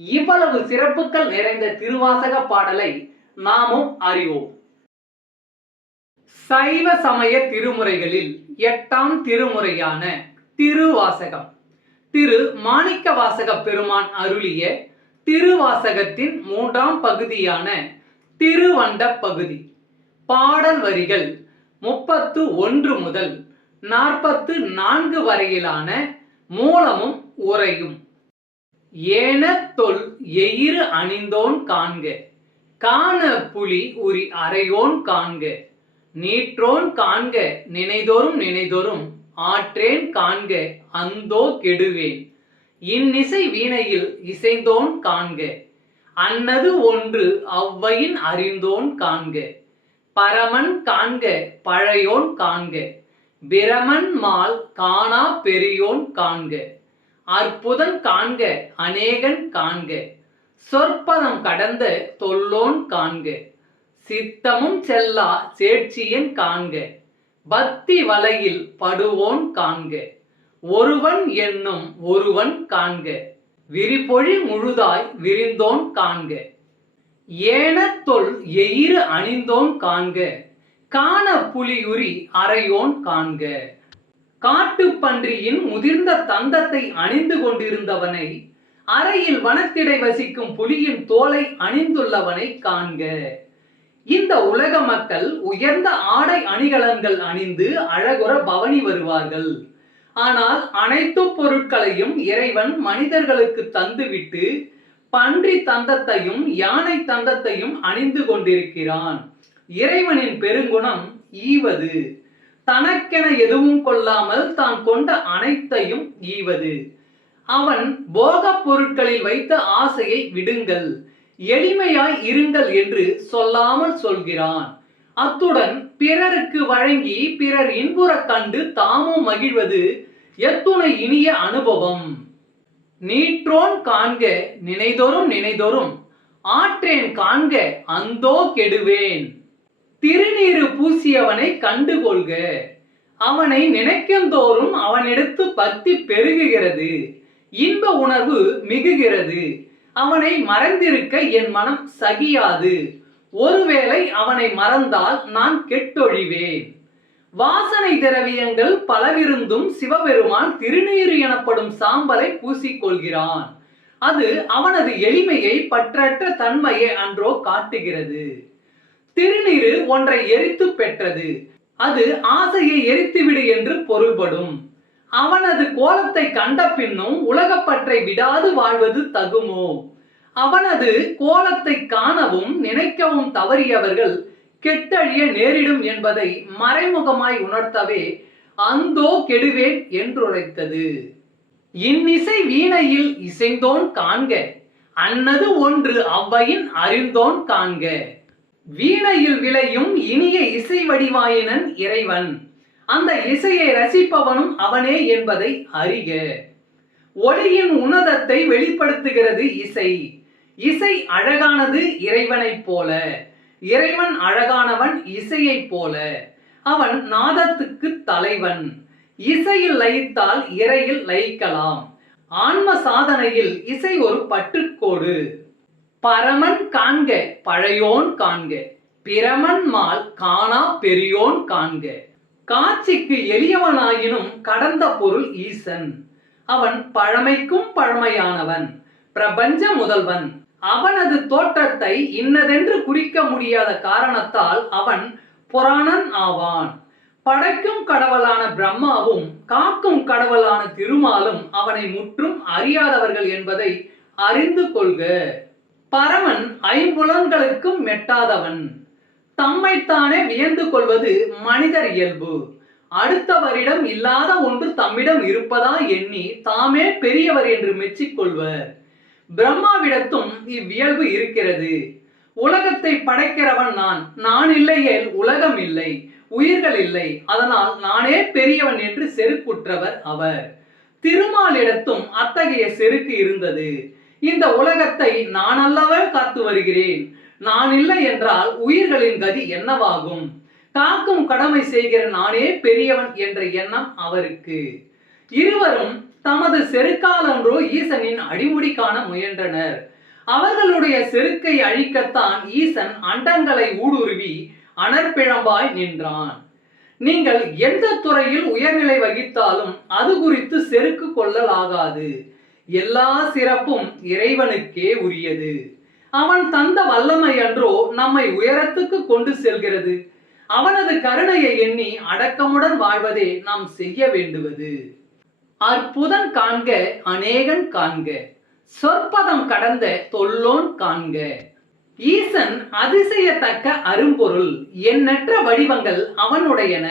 இவ்வளவு சிறப்புகள் நிறைந்த திருவாசக பாடலை நாமும் அறிவோம். சைவ சமய திருமுறைகளில் எட்டாம் திருமுறையான திருவாசகம். திரு மாணிக்கவாசக பெருமான் அருளிய திருவாசகத்தின் மூன்றாம் பகுதியான திருவண்ட பகுதி. பாடல் வரிகள் முப்பத்து ஒன்று முதல் நாற்பத்து நான்கு வரையிலான மூலமும் உரையும். ஏன தொல் எயிறு அணிந்தோன் காண்க. காண புலி உரி அறையோன் காண்க. நீற்றோன் காண்க நினைதோறும் நினைதோறும் ஆற்றேன் காண்க அந்தோ கெடுவேன். இன்னிசை வீணையில் இசைந்தோன் காண்க. அன்னது ஒன்று அவ்வையின் அறிந்தோன் காண்க. பரமன் காண்க பழையோன் காண்க. பிரமன் மால் காணா பெரியோன் காண்க. அற்புதம் காண்க அநேகன் காண்க. சொற்பதம் கடந்த தொல்லோன் காண்க. சித்தமும் செல்லா சேட்சியன் காண்க. பக்தி வலையில் படுவோன் காண்க. ஒருவன் என்னும் ஒருவன் காண்க. விரிபொழி முழுதாய் விரிந்தோன் காண்க. ஏன தொல் எயிறு அணிந்தோன் காண்க. காண புலியுரி அறையோன் காண்க. காட்டுப்பன்றியின் முதிர்ந்த தந்தத்தை அணிந்து கொண்டிருந்தவனை அறையில் வனத்திடை வசிக்கும் புலியின் தோலை அணிந்துள்ளவனை காண்க. இந்த உலக மக்கள் உயர்ந்த ஆடை அணிகலன்கள் அணிந்து அழகுற பவனி வருவார்கள். ஆனால் அனைத்து பொருட்களையும் இறைவன் மனிதர்களுக்கு தந்துவிட்டு பன்றி தந்தத்தையும் யானை தந்தத்தையும் அணிந்து கொண்டிருக்கிறான். இறைவனின் பெருங்குணம் ஈவது. தனக்கென எதுவும் கொள்ளாமல் தான் கொண்ட அனைத்தையும் ஈவது. அவன் போகப் பொருட்களில் வைத்த ஆசையை விடுங்கள். எளிமையாய் இருங்கள் என்று சொல்லாமல் சொல்கிறான். அத்துடன் பிறருக்கு வழங்கி பிறர் இன்புறக் கண்டு தாமும் மகிழ்வது எத்துணை இனிய அனுபவம். நீற்றோன் காண்க நினைதோறும் நினைதோறும் ஆற்றேன் காண்க அந்தோ கெடுவேன். திருநீறு பூசியவனை கண்டுகொள்க. அவனை நினைக்குந்தோறும் அவனிடத்து பக்தி பெருகுகிறது. இன்ப உணர்வு மிகுகிறது. அவனை மறந்திருக்க என் மனம் சகியாது. ஒருவேளை அவனை மறந்தால் நான் கெட்டொழிவேன். வாசனை திரவியங்கள் பலவிருந்தும் சிவபெருமான் திருநீறு எனப்படும் சாம்பலை பூசிக்கொள்கிறான். அது அவனது எளிமையை பற்றற்ற தன்மையை அன்றோ காட்டுகிறது. திருநீறு ஒன்றை எரித்து பெற்றது. அது ஆசையை எரித்துவிடு என்று பொருள்படும். அவனது கோலத்தை கண்ட பின்னும் உலகப்பற்றை விடாது வாழ்வது தகுமோ? அவனது கோலத்தை காணவும் நினைக்கவும் தவறியவர்கள் கெட்டழிய நேரிடும் என்பதை மறைமுகமாய் உணர்த்தவே அந்தோ கெடுவேன் என்றுரைத்தது. இன்னிசை வீணையில் இசைந்தோன் காண்க அன்னது ஒன்று அவ்வையின் அறிந்தோன் காண்க. வீணையில் விளையும் இனிய இசை வடிவாயினன் இறைவன். அந்த இசையை ரசிப்பவனும் அவனே என்பதை அறிக. ஒளியின் உன்னதத்தை வெளிப்படுத்துகிறது இசை. இசை அழகானது இறைவனைப் போல. இறைவன் அழகானவன் இசையைப் போல. அவன் நாதத்துக்கு தலைவன். இசையில் லயித்தால் இறையில் லயிக்கலாம். ஆன்ம சாதனையில் இசை ஒரு பற்றுக்கோடு. பரமன் காண்க பழையோன் காண்க. பிரமன் மால் காணா பெரியோன் காண்க. காட்சிக்கு எளியவனாயினும் கடந்த பொருள் ஈசன். அவன் பழமைக்கும் பழமையானவன் பிரபஞ்ச முதல்வன். அவனது தோற்றத்தை இன்னதென்று குறிக்க முடியாத காரணத்தால் அவன் புராணன் ஆவான். படைக்கும் கடவுளான பிரம்மாவும் காக்கும் கடவுளான திருமாலும் அவனை முற்றும் அறியாதவர்கள் என்பதை அறிந்து கொள்க. பரமன் ஐம்புலன்களுக்கும் மெட்டாதவன். தம்மைத்தானே வியந்து கொள்வது மனிதர் இயல்பு. அடுத்தவரிடம் இல்லாத ஒன்று தம்மிடம் இருப்பதா எண்ணி தாமே பெரியவர் என்று மெச்சிக்கொள்வர். பிரம்மாவிடத்தும் இவ்வியல்பு இருக்கிறது. உலகத்தை படைக்கிறவன் நான். நான் இல்லையேல் உலகம் இல்லை. உயிர்கள் இல்லை. அதனால் நானே பெரியவன் என்று செருக்குற்றவர் அவர். திருமாலிடத்தும் அத்தகைய செருக்கு இருந்தது. இந்த உலகத்தை நான் அல்லவே காத்து வருகிறேன்? நான் இல்லை என்றால் உயிர்களின் கதி என்னவாகும்? காக்கும் கடமை செய்கிற நானே பெரியவன் என்ற எண்ணம் அவருக்கு. இருவரும் தமது செருக்காலன்றோ ஈசனின் அடிமுடி காண முயன்றனர். அவர்களுடைய செருக்கை அழிக்கத்தான் ஈசன் அண்டங்களை ஊடுருவி அனற்பிழம்பாய் நின்றான். நீங்கள் எந்த துறையில் உயர்நிலை வகித்தாலும் அது குறித்து செருக்கு கொள்ளலாகாது. எல்லா சிறப்பும் இறைவனுக்கே உரியது. அவன் தந்த வல்லமை அன்றோ நம்மை உயரத்துக்கு கொண்டு செல்கிறது. அவனது கருணையை எண்ணி அடக்கமுடன் வாழ்வதே நாம் செய்ய வேண்டுவது. அற்புதம் காண்க அநேகன் காண்க. சொற்பதம் கடந்த தொல்லோன் காண்க. ஈசன் அதிசயத்தக்க அரும்பொருள் எண்ணற்ற வடிவங்கள் அவனுடையன.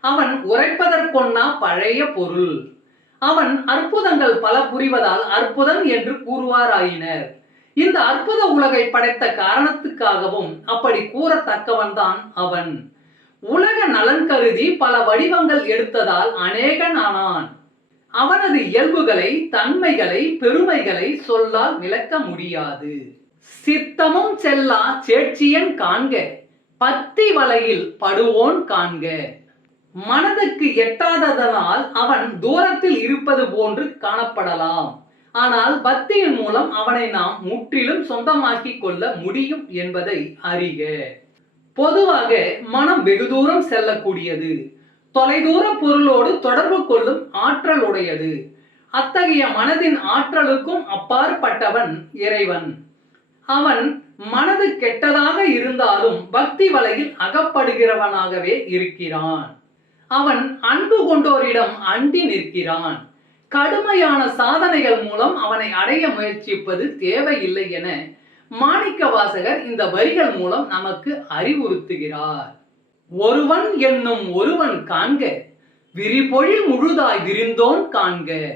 அவன் உரைப்பதற்கொன்னா பழைய பொருள். அவன் அற்புதங்கள் பல புரிவதால் அற்புதம் என்று கூறுவாராயினர். இந்த அற்புத உலகை படைத்த காரணத்துக்காகவும் அப்படி கூறத்தக்கவன்தான் அவன். உலக நலன் கருதி பல வடிவங்கள் எடுத்ததால் அநேகன் ஆனான் அவனது இயல்புகளை தன்மைகளை பெருமைகளை சொல்லால் விளக்க முடியாது. சித்தமும் செல்லா சேட்சியன் காண்க பத்தி வலையில் படுவோன் காண்க. மனதுக்கு எட்டாததனால் அவன் தூரத்தில் இருப்பது போன்று காணப்படலாம். ஆனால் பக்தியின் மூலம் அவனை நாம் முற்றிலும் சொந்தமாக்கிக் கொள்ள முடியும் என்பதை அறிக. பொதுவாக மனம் வெகு தூரம் செல்லக்கூடியது. தொலைதூர பொருளோடு தொடர்பு கொள்ளும் ஆற்றல் உடையது. அத்தகைய மனதின் ஆற்றலுக்கும் அப்பாற்பட்டவன் இறைவன். அவன் மனது கெட்டதாக இருந்தாலும் பக்தி வலையில் அகப்படுகிறவனாகவே இருக்கிறான். அவன் அன்பு கொண்டோரிடம் அண்டி நிற்கிறான். கடுமையான சாதனைகள் மூலம் அவனை அடைய முயற்சிப்பது தேவையில்லை என மாணிக்க வாசகர் இந்த வரிகள் மூலம் நமக்கு அறிவுறுத்துகிறார். ஒருவன் என்னும் ஒருவன் காண்க விரிபொழில் முழுதாய் விரிந்தோன் காண்க.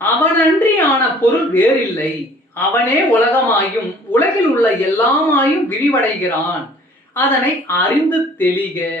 அவனன்றி ஆன பொருள் வேறில்லை அவனே உலகமாயும் உலகில் உள்ள எல்லாமாயும் விரிவடைகிறான். அதனை அறிந்து தெளிக.